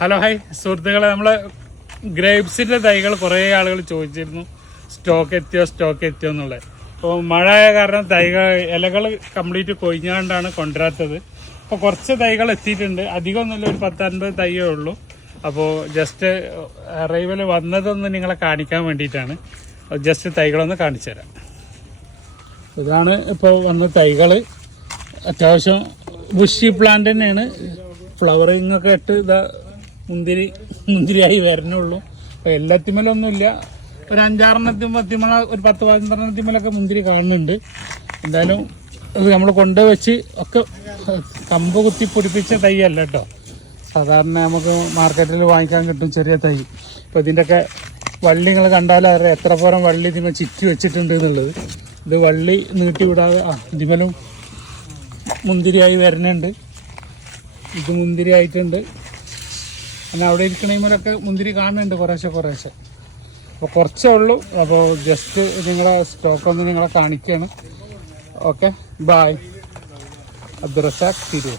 Hello hi സുഹൃത്തുക്കളെ നമ്മൾ ഗ്രേപ്സിന്റെ തൈകൾ കുറേ ആളുകൾ ചോദിച്ചിരുന്നു. സ്റ്റോക്ക് എത്തിയോ സ്റ്റോക്ക് എത്തിയോ എന്നുള്ളത്. അപ്പോൾ മഴ ആയ കാരണം തൈകൾ ഇലകൾ കംപ്ലീറ്റ് കൊഴിഞ്ഞാണ്ടാണ് കൊണ്ടുവരാത്തത്. അപ്പോൾ കുറച്ച് തൈകൾ എത്തിയിട്ടുണ്ട്. അധികമൊന്നുമില്ല ഒരു പത്തൻപത് തൈയേ ഉള്ളൂ. അപ്പോൾ ജസ്റ്റ് അറൈവൽ വന്നതൊന്ന് നിങ്ങളെ കാണിക്കാൻ വേണ്ടിയിട്ടാണ്. ജസ്റ്റ് തൈകളൊന്ന് കാണിച്ചു തരാം ഇതാണ് ഇപ്പോൾ വന്ന തൈകൾ. അത്യാവശ്യം ബുഷി പ്ലാന്റ് തന്നെയാണ്. ഫ്ലവറിങ് ഒക്കെ ഇട്ട് ഇതാ മുന്തിരി മുന്തിരിയായി വരണുള്ളൂ. അപ്പോൾ എല്ലാത്തിമേലൊന്നുമില്ല ഒരു അഞ്ചാറെണ്ണത്തിയും പത്തിമല ഒരു പത്ത് പന്ത്രണ്ടെണ്ണത്തിമലൊക്കെ മുന്തിരി കാണുന്നുണ്ട്. എന്തായാലും ഇത് നമ്മൾ കൊണ്ടുവച്ച് ഒക്കെ കമ്പ് കുത്തി പൊടിപ്പിച്ച തൈ അല്ല കേട്ടോ. സാധാരണ നമുക്ക് മാർക്കറ്റിൽ വാങ്ങിക്കാൻ കിട്ടും ചെറിയ തൈ. ഇപ്പോൾ ഇതിന്റെയൊക്കെ വള്ളി നിങ്ങൾ കണ്ടാൽ അറിയാം എത്ര പോരം വള്ളി ഇതിമ ചിറ്റി വെച്ചിട്ടുണ്ട് എന്നുള്ളത്. ഇത് വള്ളി നീട്ടി വിടാതെ ആ ഇതിമലും മുന്തിരിയായി വരുന്നുണ്ട് ഇത് മുന്തിരി ആയിട്ടുണ്ട് പിന്നെ അവിടെ ഇരിക്കണേമലൊക്കെ മുന്തിരി കാണുന്നുണ്ട് കുറേശ്ശെ കുറേശ്ശെ. അപ്പോൾ കുറച്ചേ ഉള്ളൂ. അപ്പോൾ ജസ്റ്റ് നിങ്ങളെ സ്റ്റോക്ക് ഒന്ന് നിങ്ങളെ കാണിക്കുകയാണ് ഓക്കെ ബായ് അബ്ദുറസാഖ് തിരൂർ.